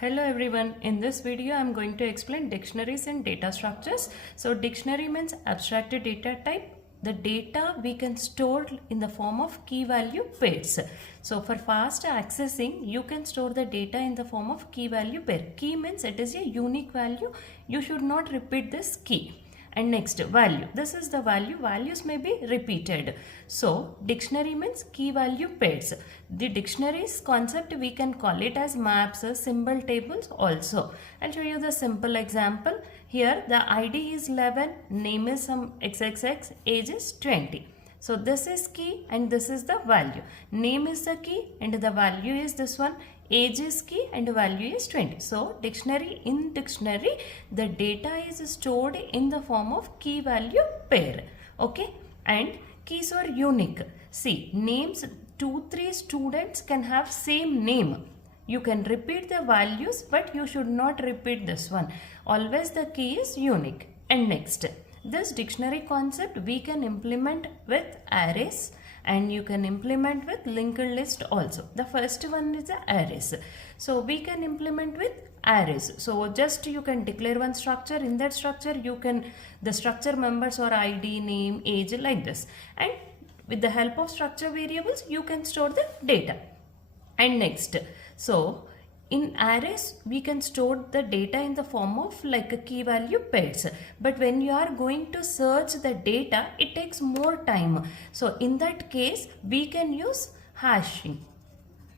Hello everyone, in this video I am going to explain dictionaries and data structures. So dictionary means abstracted data type. The data we can store in the form of key value pairs. So for fast accessing, you can store the data in the form of key value pair. Key means it is a unique value. You should not repeat this key. And next, value. This is the value. Values may be repeated. So dictionary means key value pairs. The dictionaries concept we can call it as maps, symbol tables also. I'll show you the simple example. Here the ID is 11, name is some XXX, age is 20. So this is key and this is the value. Name is the key and the value is this one. Age is key and value is 20. So in dictionary the data is stored in the form of key value pair. Okay, and keys are unique. See, names 2-3 students can have same name. You can repeat the values but you should not repeat this one. Always the key is unique. And next, this dictionary concept we can implement with arrays and you can implement with linked list also. The first one is the arrays. So we can implement with arrays. So just you can declare one structure. In that structure you can, the structure members or ID, name, age like this. And with the help of structure variables you can store the data. And next, so in arrays, we can store the data in the form of like a key value pairs. But when you are going to search the data, it takes more time. So in that case, we can use hashing.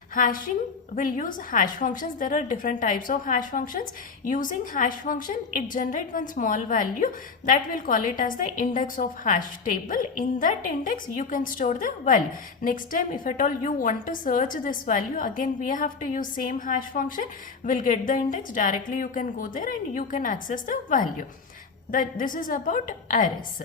Hashing will use hash functions. There are different types of hash functions. Using hash function, it generates one small value that will call it as the index of hash table. In that index, you can store the value. Next time, if at all you want to search this value, again we have to use same hash function. We'll get the index directly. You can go there and you can access the value. This is about arrays.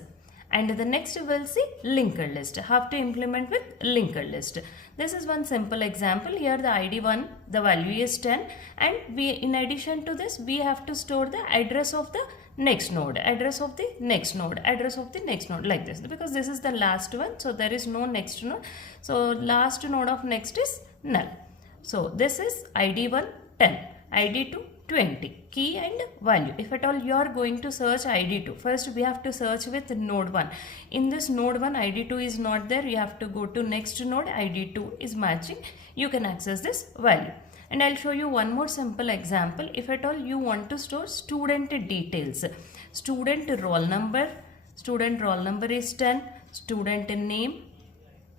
And the next we'll see linked list. How to implement with linked list. This is one simple example. Here the ID 1, the value is 10 and we, in addition to this, we have to store the address of the next node, address of the next node, address of the next node like this, because this is the last one. So there is no next node. So last node of next is null. So this is ID 1 10, ID 2 20, key and value. If at all you are going to search ID2, first we have to search with node 1. In this node 1, ID2 is not there. You have to go to next node, ID2 is matching. You can access this value. And I'll show you one more simple example. If at all you want to store student details, student roll number is 10, student name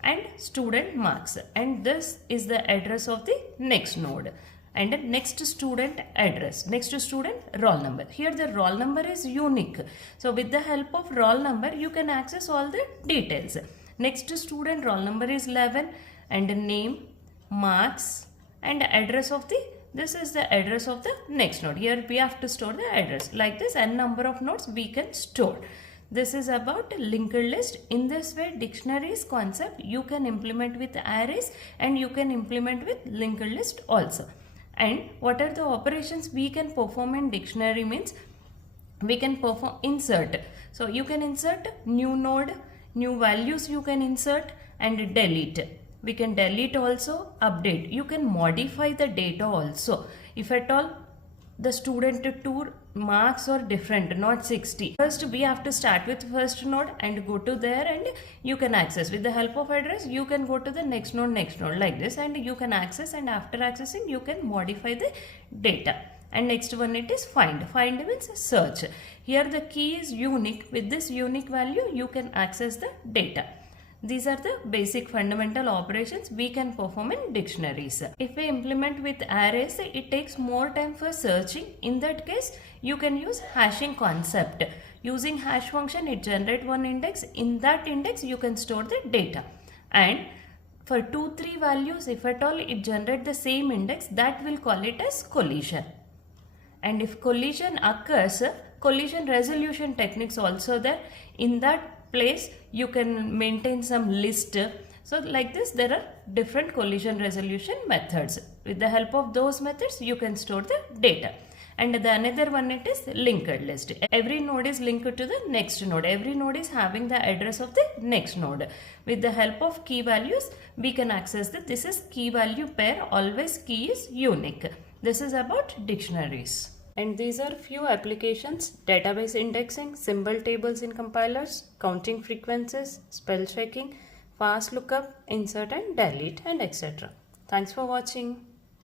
and student marks. And this is the address of the next node. And the next student address, next student roll number. Here the roll number is unique. So with the help of roll number, you can access all the details. Next student roll number is 11 and name, marks and address of the, this is the address of the next node. Here we have to store the address. Like this, n number of nodes we can store. This is about linked list. In this way, dictionaries concept you can implement with arrays and you can implement with linked list also. And what are the operations we can perform in dictionary means we can perform insert. So you can insert new node, new values you can insert and delete. We can delete also, update. You can modify the data also. If at all the student 2 marks are different, not 60. First we have to start with first node and go to there and you can access. With the help of address, you can go to the next node like this and you can access, and after accessing you can modify the data. And next one it is find. Find means search. Here the key is unique. With this unique value you can access the data. These are the basic fundamental operations we can perform in dictionaries. If we implement with arrays, it takes more time for searching. In that case, you can use hashing concept. Using hash function, it generates one index. In that index, you can store the data. And for 2-3 values, if at all it generates the same index, that will call it as collision. And if collision occurs, collision resolution techniques also there. In that place you can maintain some list. So like this, there are different collision resolution methods. With the help of those methods you can store the data. And the another one, it is linked list. Every node is linked to the next node. Every node is having the address of the next node. With the help of key values, we can access that. This is key value pair. Always key is unique. This is about dictionaries. And these are few applications: database indexing, symbol tables in compilers, counting frequencies, spell checking, fast lookup, insert and delete, and etc. Thanks for watching.